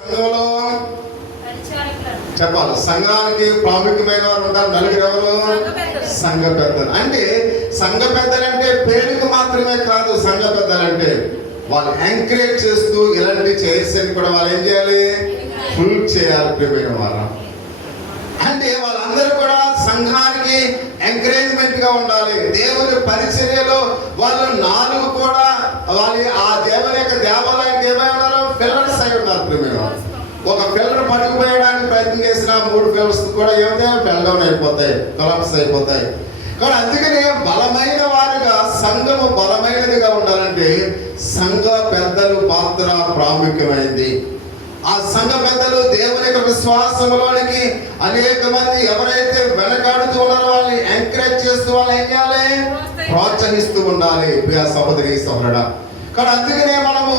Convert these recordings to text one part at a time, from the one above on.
సంఘంలో చెప్పాలి. సంఘానికి ప్రాముఖ్యమైన వారు ఉంటారు. నలుగురు ఎవరు? సంఘ పెద్దలు. అంటే సంఘ పెద్దలంటే పేరుకు మాత్రమే కాదు. సంఘ పెద్దలంటే వాళ్ళు ఎంకరేజ్ చేస్తూ ఇలాంటి చైర్స్ అని కూడా వాళ్ళు ఏం చేయాలి? ఫుల్ చేయాలి. ప్రియమైన వారు అంటే వాళ్ళందరూ కూడా సంఘానికి ఎంకరేజ్మెంట్ గా ఉండాలి. దేవుని పరిచర్యలో వాళ్ళు నాలుగు కూడా వాళ్ళ ఆ దేవుని యొక్క దేవాలయానికి ఏమై ఉన్నారు? పిల్లర్స్ అయి ఉన్నారు. ప్రియమైన వారు ఒక పిల్లర్ పట్టుకుపోయడానికి ప్రయత్నం చేసిన 3 పిల్లర్స్ కూడా ఏమైతే ఫెల్ డౌన్ అయిపోతాయి, కొలాప్స్ అయిపోతాయి. కానీ అందుకని బలమైన వారిగా సంఘము బలమైనదిగా ఉండాలంటే సంఘ పెద్దలు పాత్ర ప్రాముఖ్యమైంది. ఆ సంఘ పెద్దలు దేవుని యొక్క విశ్వాసంలోనికి అనేక మంది ఎవరైతే వెనకాడుతూ ఉన్నారో వాళ్ళని ఎంకరేజ్ చేస్తూ వాళ్ళు ఏం చేయాలి? ప్రోత్సహిస్తూ ఉండాలి. ప్రియ సహోదరి సహోదరుడా, కానీ అందుకనే మనము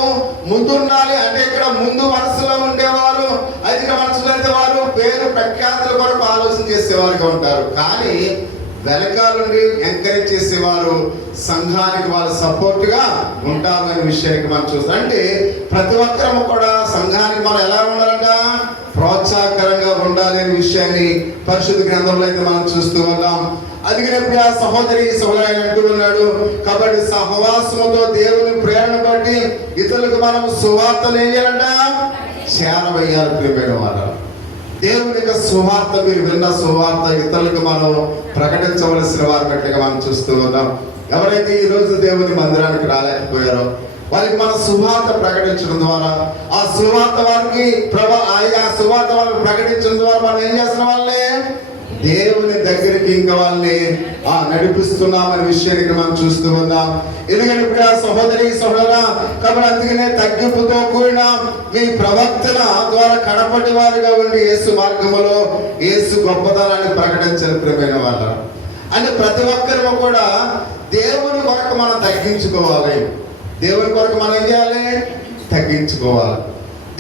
ముందుండాలి. అంటే ఇక్కడ ముందు వరుసలో ఉండేవారు, అధిక వరుసలో వారు పేరు ప్రఖ్యాతుల కొరకు ఆలోచన చేసేవారుగా ఉంటారు. కానీ వెనకాల నుండి ఎంకరేజ్ చేసేవారు సంఘానికి వాళ్ళు సపోర్ట్ గా ఉంటారు అనే విషయానికి మనం చూస్తాం. అంటే ప్రతి ఒక్కరము కూడా సంఘానికి మనం ఎలా ఉండాలంట? ప్రోత్సాహకరంగా ఉండాలి అనే విషయాన్ని పరిశుద్ధ గ్రంథంలో అయితే మనం చూస్తూ ఉన్నాం. అందుకనే ప్రియ సహోదరి సహోదరుడు అంటూ ఉన్నాడు కాబట్టి సహవాసముతో దేవుని ప్రేరణ బట్టి ఇతరులకు మనం సువార్తలు ఏం చేయాలంట? చేరవేయాలి. ప్రియమైన వారు దేవుని యొక్క సువార్త, మీరు విన్న సువార్త ఇతరులకు మనం ప్రకటించవలసిన వారినట్లుగా మనం చూస్తూ ఉన్నాం. ఎవరైతే ఈ రోజు దేవుని మందిరానికి రాలేకపోయారో వారికి మన సువార్త ప్రకటించడం ద్వారా ఆ సువార్త వారికి ఆ సువార్త వారికి ప్రకటించడం ద్వారా మనం ఏం చేస్తున్నాం? వాళ్ళే దేవుని దగ్గరికి ఇంకా వాళ్ళని నడిపిస్తున్నామనే విషయానికి మనం చూస్తూ ఉన్నాం. ఎందుకంటే ఇప్పుడు ఆ సహోదరి సహోదరా కాబట్టి అందుకనే తగ్గింపుతో కూడిన మీ ప్రవర్తన ద్వారా కడపటి వారిగా ఉండి యేసు మార్గములో యేసు గొప్పతనాన్ని ప్రకటించాలి. ప్రియమైన వాళ్ళ అంటే ప్రతి ఒక్కరు కూడా దేవుని కొరకు మనం తగ్గించుకోవాలి. దేవుని కొరకు మనం ఏం చేయాలి? తగ్గించుకోవాలి.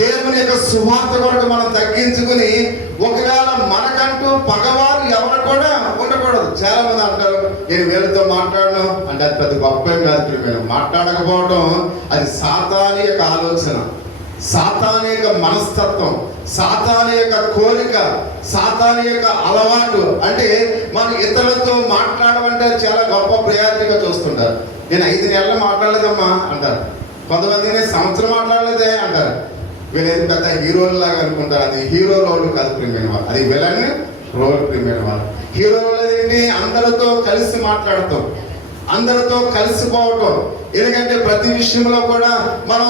దేవుని యొక్క సువార్త కొరకు మనం తగ్గించుకుని ఒకవేళ మనకంటూ పగవారు ఎవరు కూడా ఉండకూడదు. చాలా మంది అంటారు నేను వీళ్ళతో మాట్లాడను అంటే అది పెద్ద గొప్పేం కాదు. ప్రియమైన మాట్లాడకపోవడం అది సాతాని యొక్క ఆలోచన, సాతాని యొక్క మనస్తత్వం, సాతాని యొక్క కోరిక, సాతాని యొక్క అలవాటు. అంటే మనం ఇతరులతో మాట్లాడమంటే చాలా గొప్ప ప్రయారిటీగా చూస్తుంటారు. నేను 5 నెలలు మాట్లాడలేదమ్మా అంటారు. కొంతమంది సంవత్సరం మాట్లాడలేదే అంటారు. వీళ్ళేది పెద్ద హీరోలాగా అనుకుంటారు. అది హీరో రోల్ కాదు ప్రియమైన వాళ్ళు, అది విలన్ రోల్. ప్రియమైన వాళ్ళు హీరో రోల్ ఏంటి? అందరితో కలిసి మాట్లాడతాం, అందరితో కలిసిపోవటం. ఎందుకంటే ప్రతి విషయంలో కూడా మనం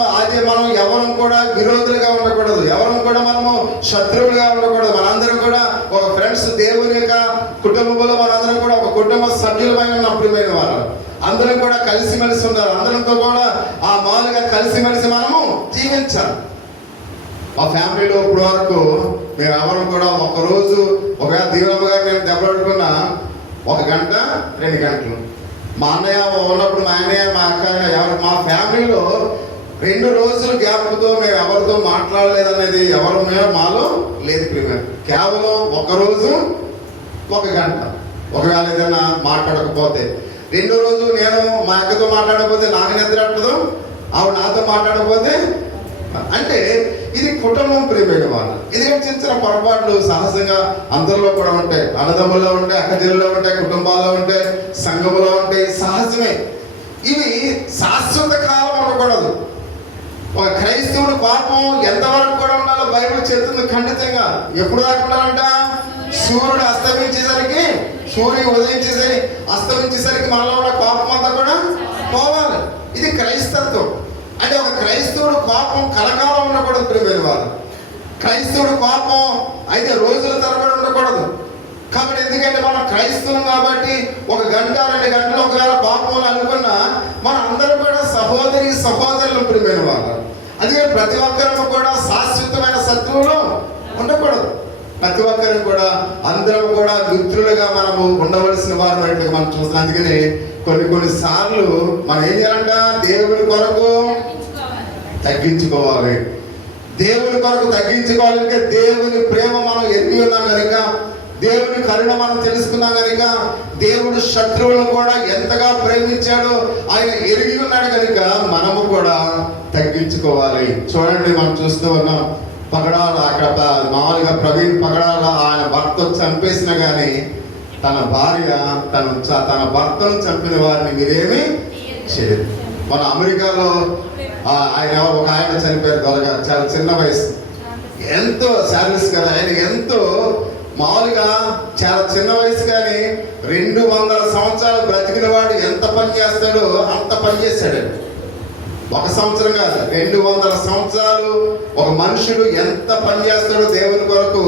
ఎవరం కూడా విరోధులుగా ఉండకూడదు, ఎవరం కూడా మనము శత్రువులుగా ఉండకూడదు. మనందరం కూడా ఒక ఫ్రెండ్స్, దేవుని యొక్క కుటుంబంలో మనందరం కూడా ఒక కుటుంబ సభ్యులమై ఉన్నాం. ప్రియమైన వాళ్ళు అందరం కూడా కలిసిమెలిసి ఉండాలి. అందరితో కూడా ఆ మామూలుగా కలిసిమెలిసి మనము జీవించాలి. మా ఫ్యామిలీలో ఇప్పుడు వరకు మేము ఎవరు కూడా ఒకరోజు ఒకవేళ దీవెనమ్మ గారు నేను దెబ్బలాడుకున్నా 1 గంట 2 గంటలు. మా అన్నయ్య ఉన్నప్పుడు మా అన్నయ్య మా అక్క ఎవరు మా ఫ్యామిలీలో 2 రోజులు గ్యాప్తో మేము ఎవరితో మాట్లాడలేదనేది ఎవరు మాలో లేదు. ప్రియమైన కేవలం 1 రోజు 1 గంట. ఒకవేళ ఏదైనా మాట్లాడకపోతే 2వ రోజు నేను మా అక్కతో మాట్లాడకపోతే నాకు నిద్ర పట్టదు, ఆవిడ నాతో మాట్లాడకపోతే. అంటే ఇది కుటుంబం. ప్రియమైన వాళ్ళు ఎందుకంటే చిన్న పొరపాట్లు సహజంగా అందరిలో కూడా ఉంటాయి. అన్నదమ్ముల్లో ఉంటాయి, అక్కచెల్లెల్లో ఉంటాయి, కుటుంబాల్లో ఉంటాయి, సంఘములో ఉంటాయి, సహజమే. ఇవి శాశ్వత కాలం ఉండకూడదు. ఒక క్రైస్తవుడు పాపం ఎంతవరకు కూడా ఉండాలో బైబిల్ చెప్తుంది ఖండితంగా. ఎప్పుడు దాకా ఉండాలంట? సూర్యుడు అస్తమించేసరికి, సూర్యుడు ఉదయించేసరికి అస్తమించేసరికి మనలో ఉన్న కోపం అంతా కూడా పోవాలి. ఇది క్రైస్తత్వం. అంటే ఒక క్రైస్తవుడు కోపం కలకాలం ఉండకూడదు. ప్రియమైన వాళ్ళు క్రైస్తవుడు కోపం అయితే రోజుల తరబడి ఉండకూడదు. కాబట్టి ఎందుకంటే మనం క్రైస్తవం కాబట్టి 1 గంట 2 గంటలు ఒకవేళ కోపంలో అనుకున్నా మనం అందరూ కూడా సహోదరి సహోదరులు. ప్రియమైన వాళ్ళు అందుకని ప్రతి ఒక్కరూ కూడా శాశ్వతమైన శత్రువులు ఉండకూడదు. ప్రతి ఒక్కరు కూడా అందరం కూడా మిత్రులుగా మనము ఉండవలసిన వారు బయటకు మనం చూస్తాం. అందుకని కొన్ని సార్లు మనం ఏం చేయాలంట? దేవుని కొరకు తగ్గించుకోవాలి. దేవుని కొరకు తగ్గించుకోవాలంటే దేవుని ప్రేమ మనం ఎరిగి ఉన్నాం కనుక, దేవుని కరుణ మనం తెలుసుకున్నాం కనుక, దేవుడు శత్రువులను కూడా ఎంతగా ప్రేమించాడో ఆయన ఎరిగి ఉన్నాడు కనుక మనము కూడా తగ్గించుకోవాలి. చూడండి మనం చూస్తూ ఉన్నాం పగడాల అక్కడ మామూలుగా ప్రవీణ్ పగడాల ఆయన భర్త చంపేసినా కానీ తన భార్య తన భర్తను చంపిన వారిని మీరేమీ చేయదు. మన అమెరికాలో ఒక ఆయన చనిపోయారు త్వరగా, చాలా చిన్న వయసు, ఎంతో శారీస్ కదా ఆయన, ఎంతో మామూలుగా చాలా చిన్న వయసు కానీ 200 సంవత్సరాలు బ్రతికిన వాడు ఎంత పని చేస్తాడో అంత పని చేశాడు. 1 సంవత్సరం కాదు, 200 సంవత్సరాలు ఒక మనుషుడు ఎంత పని చేస్తాడో దేవుని కొరకు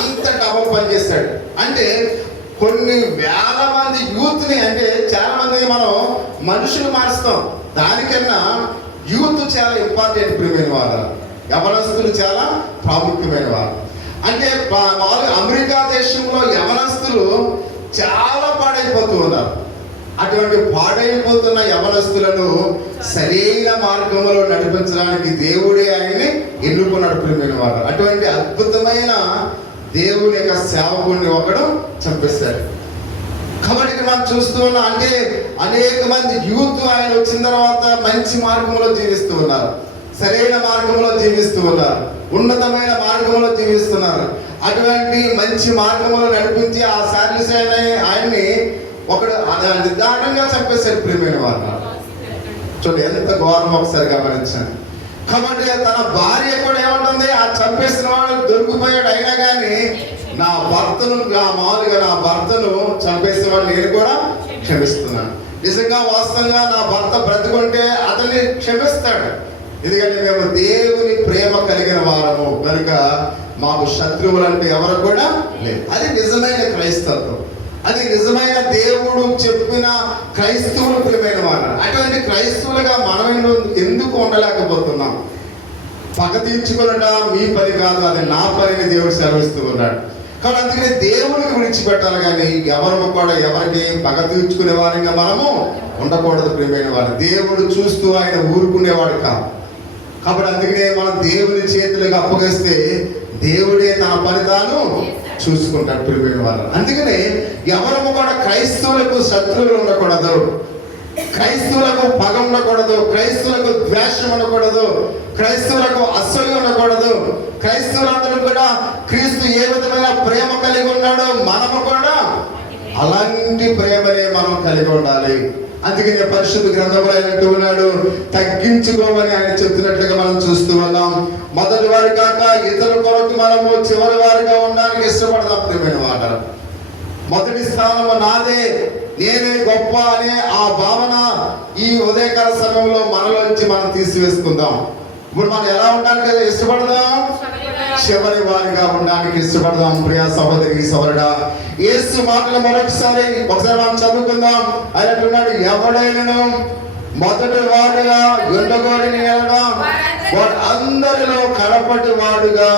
అంత డబల్ పని చేస్తాడు. అంటే కొన్ని వేల మంది యూత్ని, అంటే చాలా మంది మనం మనుషులు మారుస్తాం, దానికన్నా యూత్ చాలా ఇంపార్టెంట్. ప్రియమైన వారు, యవనస్తులు చాలా ప్రాముఖ్యమైన వారు. అంటే మామూలుగా అమెరికా దేశంలో యవనస్తులు చాలా పాడైపోతూ ఉన్నారు. అటువంటి పాడైపోతున్న యవనస్తులను సరైన మార్గంలో నడిపించడానికి దేవుడే ఆయన్ని ఎన్నుకున్నాడు. ప్రియమైన వారు, అటువంటి అద్భుతమైన దేవుని యొక్క సేవకుడిని ఒకడు చంపేశాడు. కాబట్టి మనం చూస్తూ ఉన్నాం, అంటే అనేక మంది యూత్ ఆయన వచ్చిన తర్వాత మంచి మార్గంలో జీవిస్తూ ఉన్నారు, సరైన మార్గంలో జీవిస్తూ ఉన్నారు, ఉన్నతమైన మార్గంలో జీవిస్తున్నారు. అటువంటి మంచి మార్గంలో నడిపించి ఆ శారీస్ ఆయన్ని ఒకడు నిర్దారణంగా చంపేశాడు. ప్రియమైన వారు, చూడండి ఎంత ఘోరం, ఒకసారి గమనించండి. కాబట్టి తన భార్య కూడా ఏమంటుంది, ఆ చంపేసిన వాడు దొరికిపోయాడు, అయినా కానీ నా భర్తను చంపేసిన వాడు నేను కూడా క్షమిస్తున్నాను. నిజంగా వాస్తవంగా నా భర్త బ్రతుకుంటే అతన్ని క్షమిస్తాడు, ఎందుకంటే మేము దేవుని ప్రేమ కలిగిన వారము కనుక మాకు శత్రువులు అంటే ఎవరు కూడా లేదు. అది నిజమైన క్రైస్తత్వం, అది నిజమైన దేవుడు చెప్పిన క్రైస్తవులు ప్రియమైన వారు. అటువంటి క్రైస్తవులుగా మనం ఎందుకు ఉండలేకపోతున్నాం? పగ తీర్చుకునట మీ పని కాదు, అది నా పనిని దేవుడు సెలవిస్తూ ఉన్నాడు. కాబట్టి అందుకని దేవుడికి విడిచిపెట్టాలి, కానీ ఎవరికి పగ తీర్చుకునే వారిగా మనము ఉండకూడదు. ప్రియమైన వారు, దేవుడు చూస్తూ ఆయన ఊరుకునేవాడు కాదు. కాబట్టి అందుకనే మనం దేవుని చేతులకు అప్పగిస్తే దేవుడే తన పని తాను చూసుకుంటాడు. ప్రియమైన వారు, అందుకనే ఎవరము కూడా క్రైస్తవులకు శత్రువులు ఉండకూడదు, క్రైస్తవులకు పగ ఉండకూడదు, క్రైస్తవులకు ద్వేషం ఉండకూడదు, క్రైస్తవులకు అసలు ఉండకూడదు. క్రైస్తవులందరూ కూడా క్రీస్తు ఏ విధమైన ప్రేమ కలిగి ఉన్నాడో మనము కూడా అలాంటి ప్రేమనే మనం కలిగి ఉండాలి. అందుకనే పరిశుద్ధ గ్రంథంలో ఆయన అంటూ ఉన్నాడు, తగ్గించుకోమని ఆయన చెప్తున్నట్లుగా మనం చూస్తూ ఉన్నాం. మొదటి వారి కాక ఇతరుల కొరకు మనము చివరి వారిగా ఉండడానికి ఇష్టపడదాం. ప్రియమైన మాట, మొదటి స్థానము నాదే, నేనే గొప్ప అనే ఆ భావన ఈ ఉదయకాల సమయంలో మనలోంచి మనం తీసివేసుకుందాం. ఇప్పుడు మనం ఎలా ఉండడానికి ఇష్టపడదాం? చివరి వారిగా ఉండడానికి ఇష్టపడదాం. ప్రియ సహోదరి సోదరుడా, యేసు మాటలు ఒకసారి మనం చదువుకుందాం. ఆయన అంటున్నాడు, ఎవడైనా మొదటి వాడుగా ఉండగోడిని వెళ్ళడం, వాడు అందరిలో కడపటి వాడుగా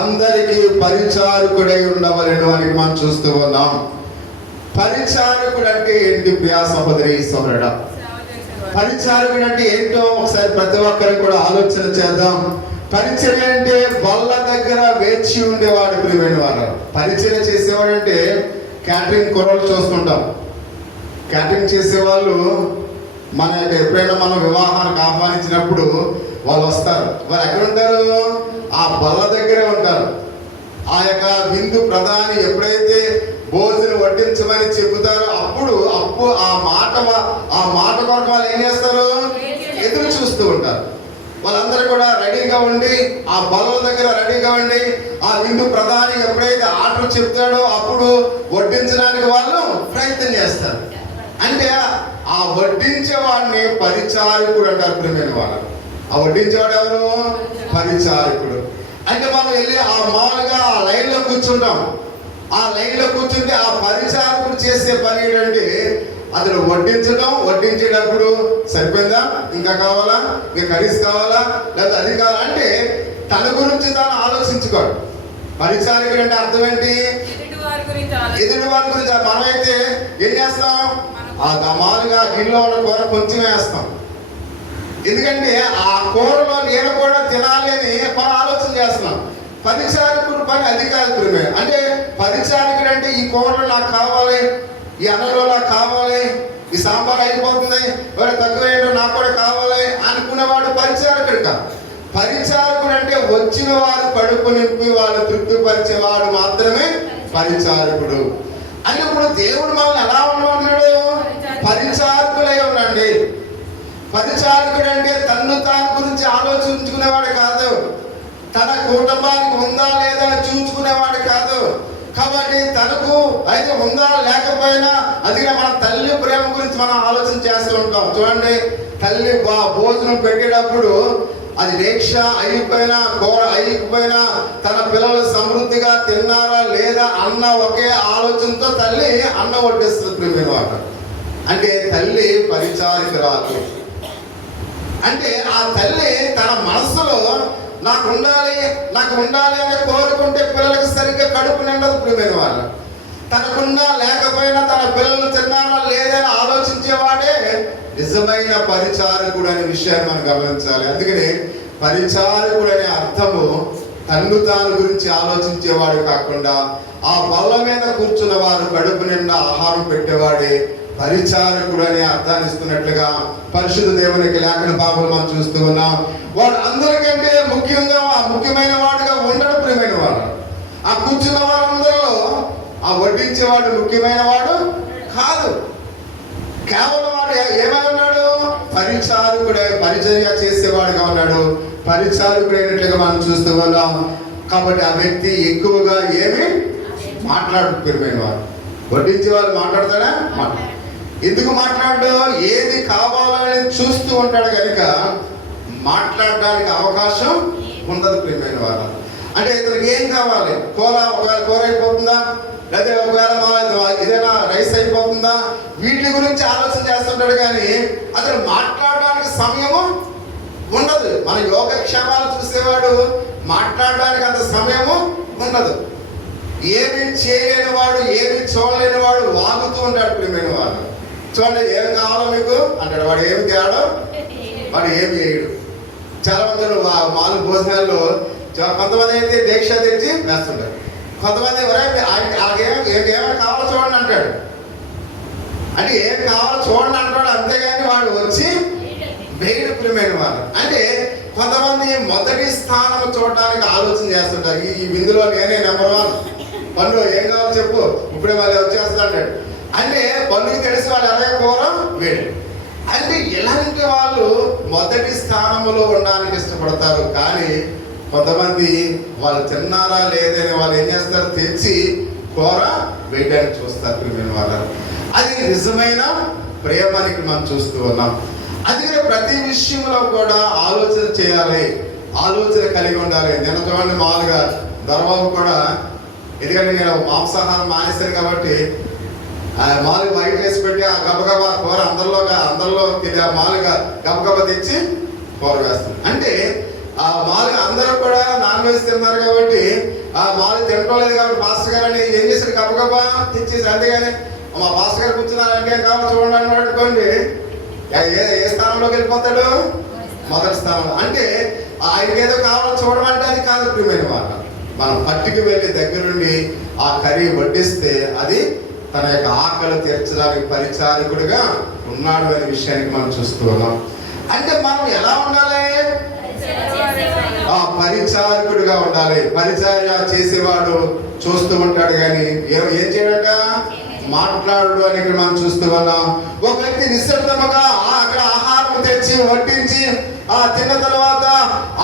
అందరికీ పరిచారకుడై ఉండవలను అని మనం చూస్తూ ఉన్నాం. పరిచారకుడు అంటే ఏంటి ప్రియ సహోదరి సోదరుడా? పరిచారకుడు అంటే ఏంటో ఒకసారి ప్రతి ఒక్కరికి కూడా ఆలోచన చేద్దాం. పరిచర్య అంటే బల్ల దగ్గర వేచి ఉండేవాడు. ప్రియమైన వారు, పరిచర్య చేసేవాడు అంటే క్యాటరింగ్ కుర్రలు చూస్తుంటాం. క్యాటరింగ్ చేసేవాళ్ళు మన ఎప్పుడైనా మనం వివాహానికి ఆహ్వానించినప్పుడు వాళ్ళు వస్తారు. వారు ఎక్కడ ఉంటారు? ఆ బల్ల దగ్గరే ఉంటారు. ఆ యొక్క విందు ప్రధాని ఎప్పుడైతే భోజనం వడ్డించమని చెబుతారో అప్పుడు ఆ మాట కొరకు వాళ్ళు ఏం చేస్తారు? ఎదురు చూస్తూ ఉంటారు. వాళ్ళందరూ కూడా రెడీగా ఉండి ఆ బల్ల దగ్గర రెడీగా ఉండి ఆ విందు ప్రధాని ఎప్పుడైతే ఆర్డర్ చెప్తాడో అప్పుడు వడ్డించడానికి వాళ్ళు ప్రయత్నం చేస్తారు. అంటే ఆ వడ్డించే వాడిని పరిచారకుడు అంటారు. ప్రియమైన వాళ్ళు, ఆ వడ్డించేవాడు ఎవరు? పరిచారకుడు. అంటే మనం వెళ్ళి ఆ మామూలుగా ఆ లైన్లో కూర్చుంటాం. ఆ లైన్లో కూర్చుంటే ఆ పరిచారకుడు చేసే పని ఏంటంటే అతను వడ్డించేటప్పుడు సరిపోయిందా, ఇంకా కావాలా, ఇంకా కర్రీస్ కావాలా, లేదా అది కావాలా అంటే తన గురించి తాను ఆలోచించుకోడు. పరిచారకుడు అంటే అర్థం ఏంటి? ఎదుటి వారి గురించి. మనమైతే ఏం చేస్తాం? ఆ మామూలుగా గిన్నెలో ఉన్న కూర కొంచెం వేస్తాం, ఎందుకంటే ఆ కూరలో నేను కూడా తినాలి అని మనం ఆలోచన చేస్తున్నాం. పరిచారకుడు పని అది కాదు ప్రియమే. అంటే పరిచారకుడు అంటే ఈ కూరలో నాకు కావాలి, ఈ అన్నంలో నాకు కావాలి, ఈ సాంబార్ అయిపోతుంది, వేరే తక్కువ ఏంటో నాకు కూడా కావాలి అనుకునేవాడు పరిచారకుడు కాదు. పరిచారకుడు అంటే వచ్చిన వారు కడుపు నింపి వాళ్ళు తృప్తిపరిచేవాడు మాత్రమే పరిచారకుడు. అంటే ఇప్పుడు దేవుడు మనల్ని ఎలా ఉండమన్నాడు? పరిచారకులై ఉండండి. పరిచారకుడు అంటే తన్ను తాను గురించి ఆలోచించుకునేవాడు కాదు, తన కుటుంబానికి ఉందా లేదా అని చూసుకునేవాడు కాదు. కాబట్టి తనకు అయితే ఉందా లేకపోయినా అందుకే మన తల్లి ప్రేమ గురించి మనం ఆలోచన చేస్తూ ఉంటాం. చూడండి, తల్లి భోజనం పెట్టేటప్పుడు అది దీక్ష అయిపోయినా కూర అయిపోయినా తన పిల్లలు సమృద్ధిగా తిన్నారా లేదా అన్న ఒకే ఆలోచనతో తల్లి అన్నం వడ్డిస్తుంది ప్రియమైన. అంటే తల్లి పరిచారికురాలు. అంటే ఆ తల్లి తన మనసులో నాకు ఉండాలి అని కోరుకుంటే పిల్లలకు సరిగ్గా కడుపు నిండదు ప్రియమైన వాళ్ళు. తనకున్నా లేకపోయినా తన పిల్లలు తిన్నారా లేదని ఆలోచించేవాడే నిజమైన పరిచారకుడు అనే విషయాన్ని మనం గమనించాలి. అందుకని పరిచారకుడు అనే అర్థము తన్ను తాను గురించి ఆలోచించేవాడు కాకుండా ఆ బల్ల మీద కూర్చున్న వారు కడుపు నిండా ఆహారం పెట్టేవాడే పరిచారకుడు అనే అర్థాన్ని ఇస్తున్నట్లుగా పరిశుద్ధ దేవునికి లేఖన భాగంలో మనం చూస్తూ ఉన్నాం. వాడు అందరికంటే ముఖ్యమైన వాడుగా ఉండడం ప్రియమైన వాడు. ఆ కూర్చున్న వారందరిలో ఆ వడ్డించేవాడు ముఖ్యమైన వాడు కాదు. కేవలం వాడు ఏమై ఉన్నాడు? పరిచారకుడే, పరిచర్య చేసేవాడుగా ఉన్నాడు. పరిచారకుడైనట్లుగా మనం చూస్తూ ఉన్నాం. కాబట్టి ఆ వ్యక్తి ఎక్కువగా ఏమి మాట్లాడు ప్రియమైన వాడు. వడ్డించే వాళ్ళు మాట్లాడతాడా? ఎందుకు మాట్లాడో? ఏది కావాలని చూస్తూ ఉంటాడు కనుక మాట్లాడడానికి అవకాశం ఉండదు ప్రియమైన వారు. అంటే ఇతనికి ఏం కావాలి? ఒకవేళ కూర అయిపోతుందా, లేదా ఒకవేళ ఏదైనా రైస్ అయిపోతుందా, వీటి గురించి ఆలోచన చేస్తుంటాడు. కానీ అతను మాట్లాడడానికి సమయము ఉండదు. మన యోగక్షేమాలు చూసేవాడు మాట్లాడడానికి అంత సమయము ఉండదు. ఏమి చేయలేని వాడు, ఏమి చూడలేని వాడు వాగుతూ ఉంటాడు ప్రియమైన వాడు. చూడండి, ఏం కావాలో మీకు అంటాడు. వాడు ఏమి తేడా, వాడు ఏమి చేయడు. చాలా మంది మామూలు భోజనాల్లో కొంతమంది అయితే దీక్ష తెచ్చి వేస్తుంటారు. కొంతమంది ఏమైనా కావాలో చూడండి అంటాడు. అంటే ఏం కావాలో చూడండి అంటాడు, అంతేగాని వాడు వచ్చి వేయడు ప్రియమైన వాడు. అంటే కొంతమంది మొదటి స్థానం చూడడానికి ఆలోచన చేస్తుంటారు. ఈ విందులో నేనే నెంబర్ 1, పన్ను ఏం కావాలో చెప్పు, ఇప్పుడే వాళ్ళు వచ్చేస్తా అంటాడు. అంటే పన్నుకి తెలిసి వాళ్ళు ఎలాగ కూర వేడు. అంటే ఇలాంటి వాళ్ళు మొదటి స్థానంలో ఉండడానికి ఇష్టపడతారు. కానీ కొంతమంది వాళ్ళు తిన్నారా లేదని వాళ్ళు ఏం చేస్తారు? తెచ్చి కూర వేయడానికి చూస్తారు ప్రియమైన వాళ్ళు. అది నిజమైన ప్రేమనికి మనం చూస్తూ ఉన్నాం. అందుకనే ప్రతి విషయంలో కూడా ఆలోచన చేయాలి, ఆలోచన కలిగి ఉండాలి. నేను చూడండి, మామూలుగా దొరబాబు కూడా, ఎందుకంటే నేను మాంసాహారం మానేశాను కాబట్టి మామూలుగా వైట్ రైస్ పెట్టి ఆ గబగబా కూర అందరిలో మామూలుగా గబగబా తెచ్చి కూర వేస్తాను. అంటే ఆ మామూలుగా అందరూ కూడా నాన్ వెజ్ తిన్నారు కాబట్టి ఆ మామూలుగా తినడం లేదు కాబట్టి పాస్టర్ గారు అని ఏం చేశారు? గబగబా తెచ్చేసి. అంతేగాని మా పాస్టర్ గారు కూర్చున్నారంటే ఏం కావాలి చూడండి అని అనుకోండి, ఏ స్థానంలోకి వెళ్ళిపోతాడు? మొదటి స్థానంలో. అంటే ఆయనకి ఏదో కావాలో చూడమంటే అది కాదు ప్రియమైన వాళ్ళు. మనం పట్టుకు వెళ్ళి దగ్గరుండి ఆ కర్రీ వడ్డిస్తే అది తన యొక్క ఆకలి తీర్చడానికి పరిచారకుడిగా ఉన్నాడు అనే విషయానికి మనం చూస్తూ ఉన్నాం. అంటే మనం ఎలా ఉండాలి? ఆ పరిచారకుడిగా ఉండాలి. పరిచర్య చేసేవాడు చూస్తూ ఉంటాడు కానీ ఏం చేయడట? మాట్లాడు అని ఇక్కడ మనం చూస్తూ ఉన్నాం. ఒక వ్యక్తి నిశ్శబ్దముగా అక్కడ ఆహారం తెచ్చి వడ్డించి తిన్న తర్వాత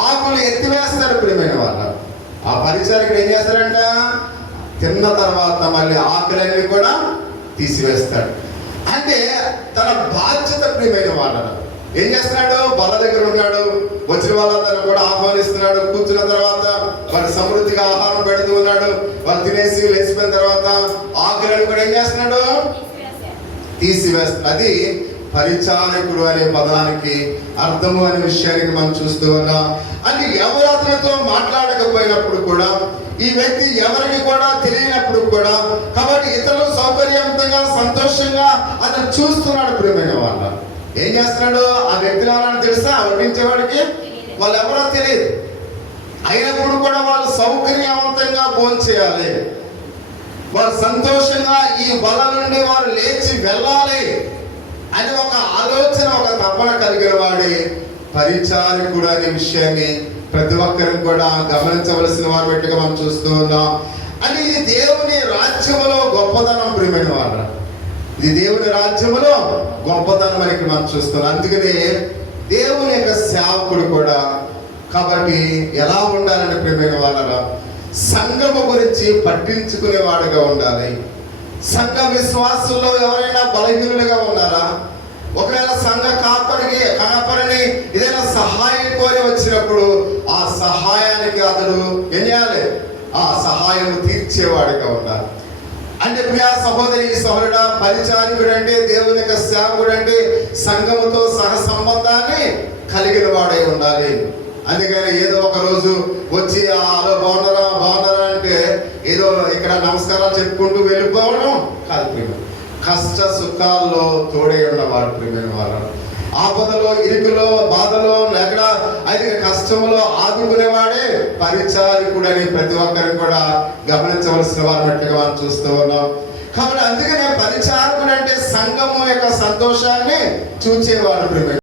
ఆకులు ఎత్తివేస్తాడు ప్రియమైన వాళ్ళు. ఆ పరిచారకుడు ఏం చేస్తాడంట? తిన్న తర్వాత మళ్ళీ ఆకులన్నీ కూడా తీసివేస్తాడు. అంటే తన బాధ్యత ప్రియమైన వాళ్ళ ఏం చేస్తున్నాడు? బల్ల దగ్గర ఉన్నాడు, వచ్చిన వాళ్ళందరూ కూడా ఆహ్వానిస్తున్నాడు. కూర్చున్న తర్వాత వాడు సమృద్ధిగా ఆహారం పెడుతూ ఉన్నాడు. వాళ్ళు తినేసి లేచిపోయిన తర్వాత ఆకులను కూడా ఏం చేస్తున్నాడు? తీసివేస్తాడు. అది పరిచారకుడు అనే పదానికి అర్థము అనే విషయానికి మనం చూస్తూ ఉన్నాం. అంటే ఎవరు అతనితో మాట్లాడకపోయినప్పుడు కూడా, ఈ వ్యక్తి ఎవరికి కూడా తెలియనప్పుడు కూడా, కాబట్టి ఇతరులు సౌకర్యవంతంగా సంతోషంగా అతను చూస్తున్నాడు ప్రియమైన వాళ్ళ. ఏం చేస్తున్నాడు? ఆ వ్యక్తులు ఎవరని తెలుసా? వడ్డించేవాడికి వాళ్ళు ఎవరో తెలియదు. అయినప్పుడు కూడా వాళ్ళు సౌకర్యవంతంగా భోంచేయాలి, వారు సంతోషంగా ఈ బల నుండి వారు లేచి వెళ్ళాలి అని ఒక ఆలోచన, ఒక తపన కలిగిన వాడే పరిచారకుడు అనే విషయాన్ని ప్రతి ఒక్కరిని కూడా గమనించవలసిన వారు పెట్టుగా మనం చూస్తూ ఉన్నాం. అని ఇది దేవుని రాజ్యములో గొప్పదనం ప్రియమైన వారు, ఇది దేవుని రాజ్యములో గొప్పదనం అని మనం చూస్తున్నాం. అందుకనే దేవుని యొక్క సేవకుడు కూడా కాబట్టి ఎలా ఉండాలని ప్రియమైన వాళ్ళ సంఘము గురించి పట్టించుకునేవాడుగా ఉండాలి. సంఘ విశ్వాసుల్లో ఎవరైనా బలహీనులుగా ఉన్నారా? ఒకవేళ సంఘ కాపరిని ఏదైనా సహాయం కోరి వచ్చినప్పుడు ఆ సహాయానికి అతడు ఏం చేయాలి? ఆ సహాయం తీర్చేవాడిగా ఉండాలి. అంటే ప్రియా సహోదరి సహోదరుడా, పరిచారికుడు అంటే దేవుని యొక్క సేవకుడు అంటే సంఘముతో సహ సంబంధాన్ని కలిగిన వాడై ఉండాలి. అందుకని ఏదో ఒక రోజు వచ్చి అలా బాగున్నారా అంటే ఏదో ఇక్కడ నమస్కారాలు చెప్పుకుంటూ వెళ్ళిపోవడం కాదు ప్రియమ. కష్ట సుఖాల్లో తోడై ఉన్నవాడు ప్రియమైన వారు, ఆపదలో ఇరుకులో బాధలో లేక అయితే కష్టంలో ఆదుకునేవాడే పరిచారికుడని ప్రతి ఒక్కరిని కూడా గమనించవలసిన వారినట్టుగా మనం చూస్తూ ఉన్నాం. కాబట్టి అందుకనే పరిచారకుడు అంటే సంఘము యొక్క సంతోషాన్ని చూచేవాడు ప్రియమైన